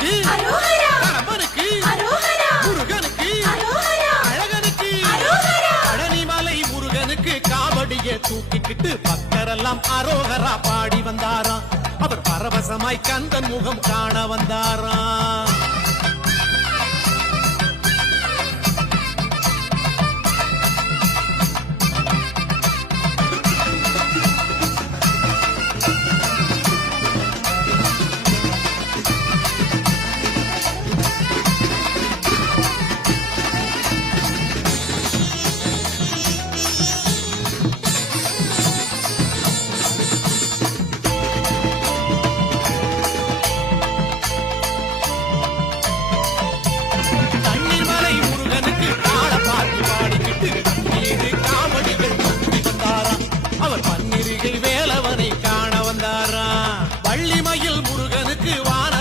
கந்தனுக்கு கடம்பனுக்கு முருகனுக்கு அழகனுக்கு பழனிமலை முருகனுக்கு காவடிய தூக்கிக்கிட்டு பக்தரெல்லாம் அரோகரா பாடி வந்தாராம். அவர் பரவசமாய் கந்தன் முகம் காண வந்தாராம்.